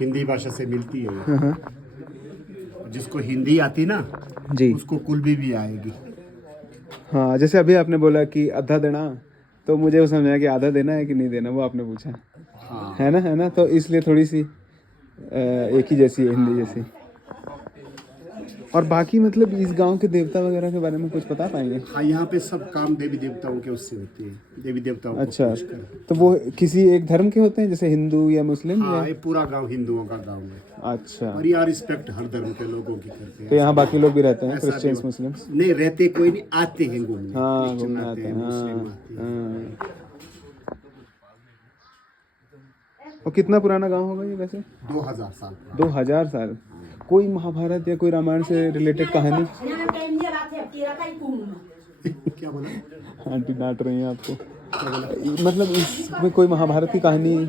हिंदी भाषा से मिलती है। जिसको हिंदी आती ना जी उसको कुल्बी भी आएगी। हाँ, जैसे अभी आपने बोला कि आधा देना, तो मुझे वो समझ आया कि आधा देना है कि नहीं देना, वो आपने पूछा। हाँ है ना, तो इसलिए थोड़ी सी एक ही जैसी है, हिंदी जैसी। और बाकी मतलब इस गांव के देवता वगैरह के बारे में कुछ बता पाएंगे? हाँ, यहाँ पे सब काम देवी देवताओं के उससे होते हैं, देवी देवताओं को अच्छा, पूछ कर। तो वो किसी एक धर्म के होते हैं, जैसे हिंदू या मुस्लिम या? हाँ, ये पूरा गांव हिंदुओं का गांव है। अच्छा, और यहाँ रिस्पेक्ट हर धर्म के लोगों की करते हैं। तो यहाँ बाकी लोग भी रहते हैं, ऐसा भी क्रिश्चियंस हो- मुस्लिम्स? नहीं रहते, कोई नहीं, आते हैं घूमने। हाँ, क्रिश्चियन घूमने आते आते हैं, हैं, मुस्लिम हाँ आते हैं। हाँ। और कितना पुराना गांव होगा ये वैसे? 2000 साल पुराना। 2000 साल। कोई महाभारत या कोई रामायण से रिलेटेड कहानी? क्या बोला? आंटी डांट रही हैं आपको। मतलब इसमें कोई महाभारत की कहानी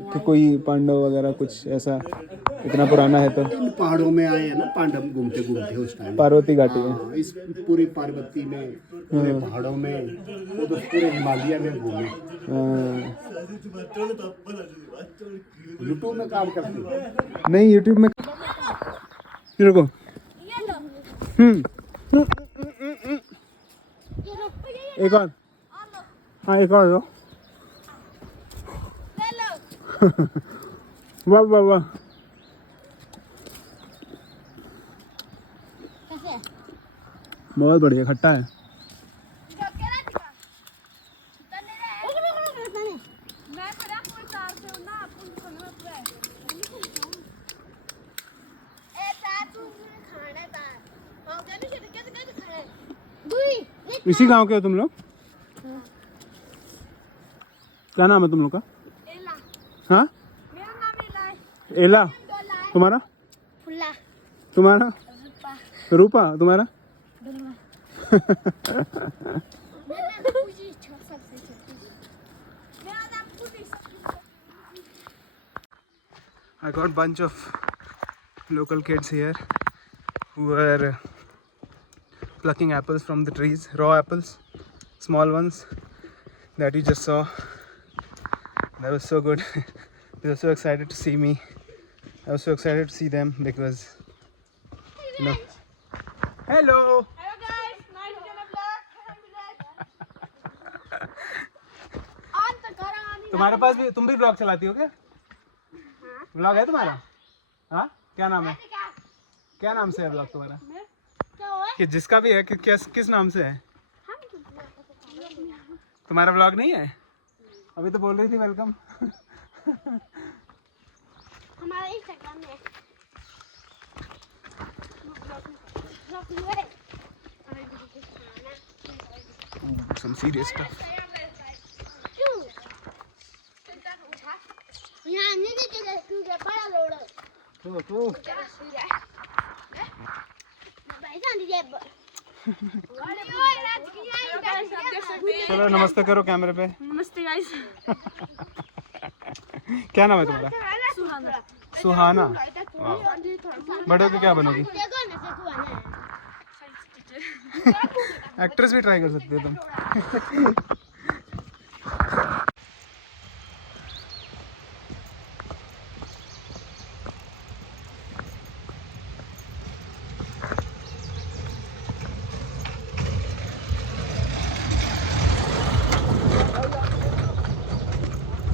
कि कोई पांडव वगैरह कुछ ऐसा, इतना पुराना है तो? इन पहाड़ों में आए हैं ना पांडव, घूमते घूमते उस टाइम। पार्वती घाटी है। हाँ, इस पूरी पार्वती में, पूरे पहाड़ों में, वो तो पूरे हिमालय में घूमे। यूट्यूब में काम करते हैं। नहीं, यूट्यूब में। ये रुको। एक और। हाँ, एक और दो। वाह वाह वाह। बहुत बढ़िया, खट्टा है। इसी गांव के हो तुम लोग? क्या नाम है तुम लोग का? हाँ, मेरा नाम एला है। एला। तुम्हारा? फुल्ला। तुम्हारा? रूपा। तुम्हारा? I got bunch of local kids here who are plucking apples from the trees, raw apples, small ones that you just saw. That was so good. They were so excited to see me. I was so excited to see them because, you know. Hello. Hello guys, nice to meet you. तुम्हारे पास भी, तुम भी blog चलाती हो क्या? Blog है तुम्हारा? हाँ, क्या नाम है? क्या नाम से है ब्लॉग तुम्हारा? क्या हुआ? कि जिसका भी है कि किस नाम से है? तुम्हारा ब्लॉग नहीं है? अभी तो बोल रही थी वेलकम। हमारा इंस्टाग्राम में ब्लॉग है। Some serious stuff. यहाँ नहीं चले क्योंकि बड़ा रोड है। तो भाई जान दीजिए। चलो नमस्ते करो कैमरे पे। नमस्ते गाइस। क्या नाम है तुम्हारा? सुहाना। सुहाना। बड़े होके क्या बनोगी? एक्ट्रेस भी ट्राई कर सकते हो तुम।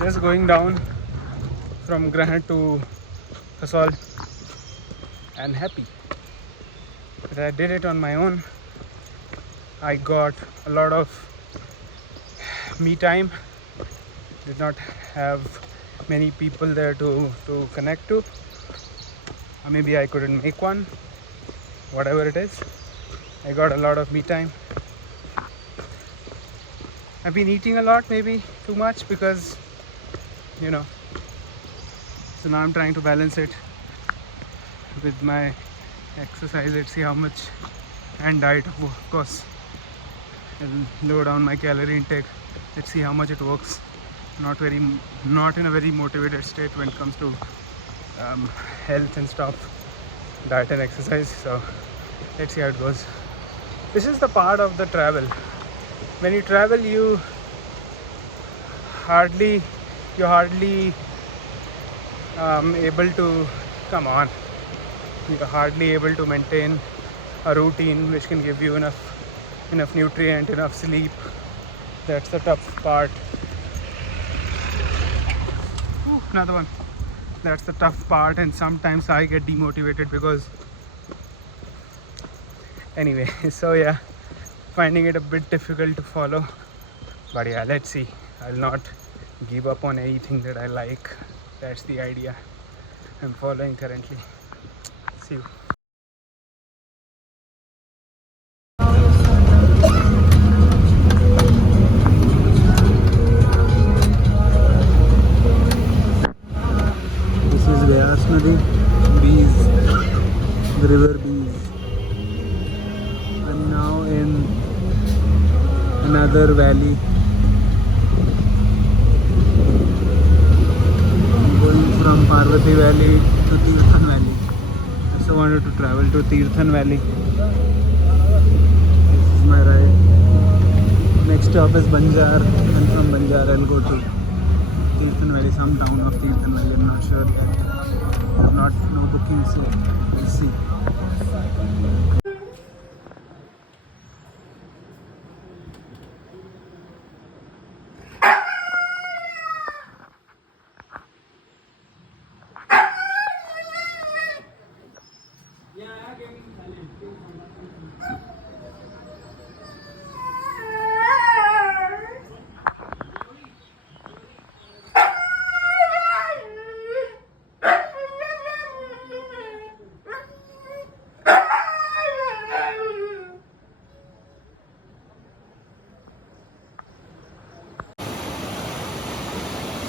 Just going down from Graham to Kasol and happy that I did it on my own. I got a lot of me time, did not have many people there to connect to, or maybe I couldn't make one, whatever it is. I got a lot of me time. I've been eating a lot, maybe too much, because you know, so now I'm trying to balance it with my exercise. Let's see how much, and diet of course. I'll lower down my calorie intake. Let's see how much it works. Not in a very motivated state when it comes to health and stuff, diet and exercise. So let's see how it goes. This is the part of the travel. When you travel, you hardly able to, come on, you're hardly able to maintain a routine which can give you enough nutrient, enough sleep. That's the tough part. Ooh, another one. That's the tough part, and sometimes I get demotivated because anyway. So yeah, finding it a bit difficult to follow, but yeah, let's see. I'll not give up on anything that I like. That's the idea I'm following currently. See you. This is Vyas Nadi, bees, the river bees. I'm now in another valley. I'm going from Parvati Valley to Tirthan Valley. I also wanted to travel to Tirthan Valley. This is my ride. Next stop is Banjar, and from Banjar I'll go to Tirthan Valley, some town of Tirthan Valley. I'm not sure yet. I have no bookings yet. We'll see.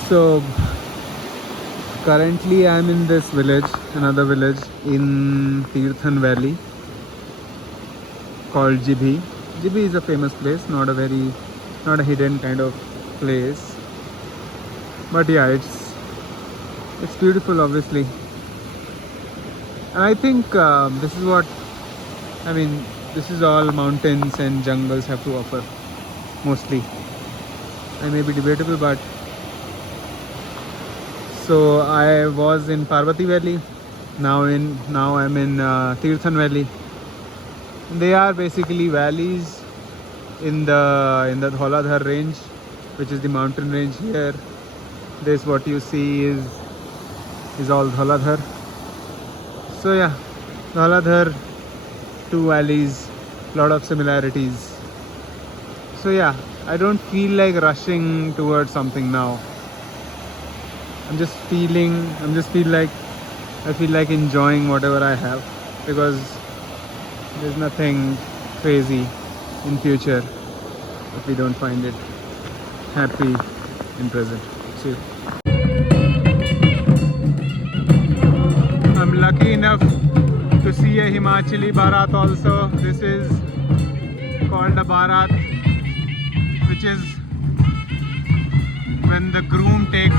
So currently I'm in this village, another village in Tirthan Valley called Jibhi. Jibhi is a famous place, not a hidden kind of place. But yeah, it's beautiful, obviously. And I think this is all mountains and jungles have to offer, mostly. I may be debatable, but so I was in Parvati Valley. Now I'm in Tirthan Valley. They are basically valleys in the Dhauladhar range, which is the mountain range here. This what you see is all Dhauladhar. So yeah, Dhauladhar, two valleys, lot of similarities. So yeah, I don't feel like rushing towards something now. I feel like enjoying whatever I have, because there's nothing crazy in future if we don't find it happy in present. See you. I'm lucky enough to see a Himachali Bharat also. This is called a Bharat, which is when the groom takes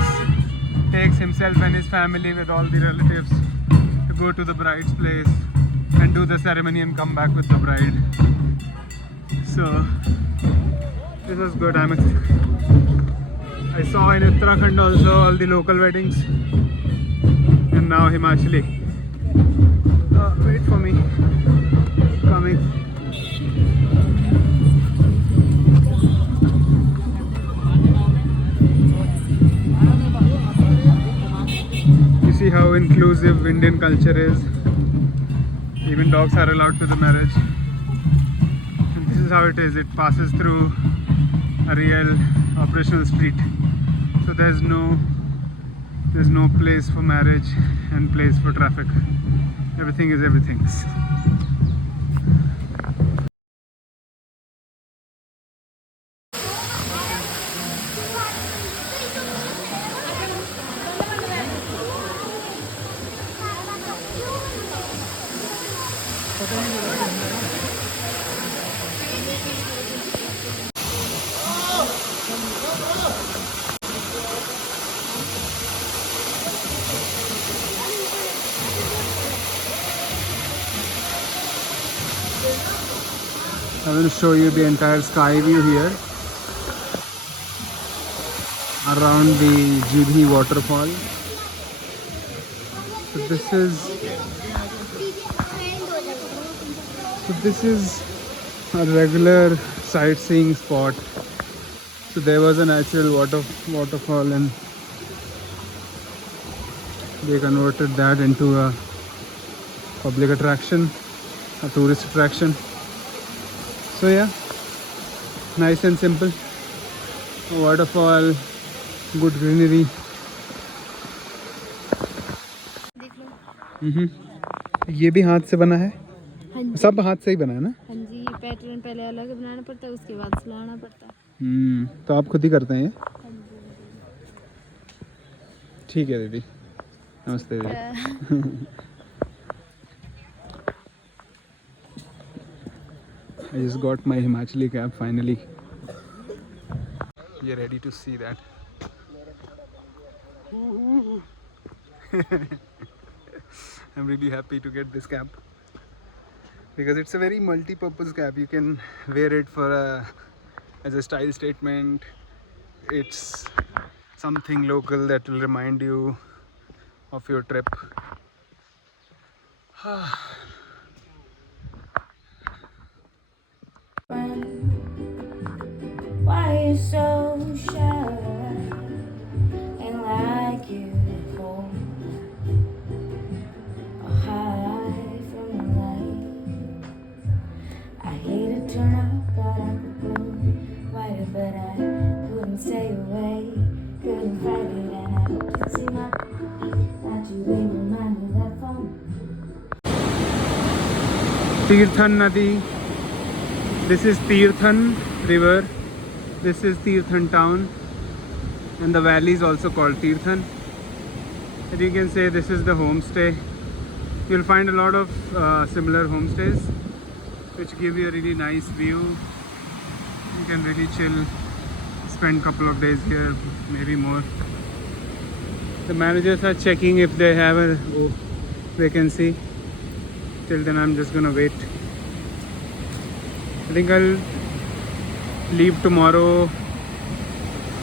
himself and his family with all the relatives to go to the bride's place and do the ceremony and come back with the bride. So this was good. I saw in Uttarakhand also all the local weddings, and now Himachali. Wait for me. Coming. You see how inclusive Indian culture is. Even dogs are allowed to the marriage. And this is how it is. It passes through a real operational street. So there's no place for marriage and place for traffic. Everything is everything's. I will show you the entire sky view here around the Jibhi waterfall. So this is a regular sightseeing spot. So there was a natural waterfall and they converted that into a public attraction, a tourist attraction. So yeah, nice and simple. A waterfall, good greenery. ये भी हाथ से बना है? हाँ जी, सब हाथ से ही बना है ना? हाँ जी, ये पैटर्न पहले अलग बनाना पड़ता है, उसके बाद सिलाना पड़ता है। तो आप खुद ही करते हैं ये? हाँ जी। ठीक है दीदी, नमस्ते दीदी। I just got my Himachali cap finally. We are ready to see that. I'm really happy to get this cap because it's a very multi-purpose cap. You can wear it as a style statement. It's something local that will remind you of your trip. Why you so shy and like you home or hide from the light? I hate to turn up, but I could go wider, but I couldn't stay away, couldn't fight it, and I hope to see my that you will remind me that phone. Tirthan Nadi. This is Tirthan river. This is Tirthan town, and the valley is also called Tirthan. And you can say this is the homestay. You'll find a lot of similar homestays which give you a really nice view. You can really chill, spend a couple of days here, maybe more. The managers are checking if they have a vacancy. Till then I'm just gonna wait. I think I'll leave tomorrow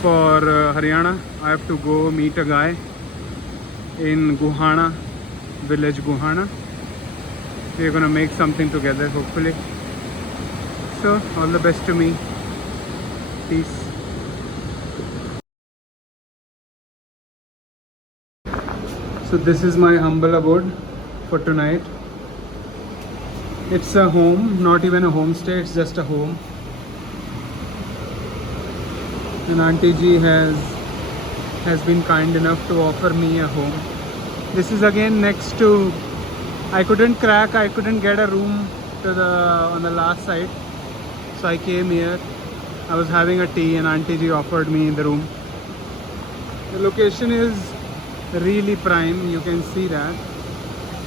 for Haryana. I have to go meet a guy in Guhana, village Guhana. We're gonna make something together hopefully. So all the best to me. Peace. So this is my humble abode for tonight. It's a home, not even a homestay, it's just a home. And Auntie Ji has been kind enough to offer me a home. This is again next to, I couldn't get a room on the last site. So I came here. I was having a tea and Auntie Ji offered me the room. The location is really prime, you can see that.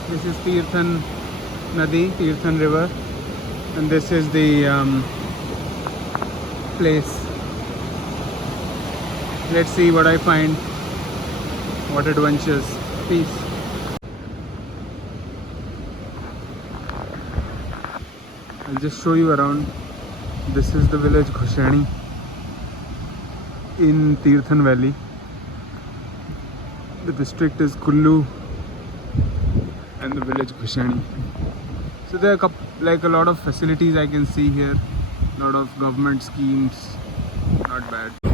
This is Tirthan Nadi, Tirthan river, and this is the place. Let's see what I find, what adventures. Peace. I'll just show you around. This is the village Ghushani in Tirthan Valley. The district is Kullu and the village Ghushani. So there are a lot of facilities I can see here, a lot of government schemes, not bad.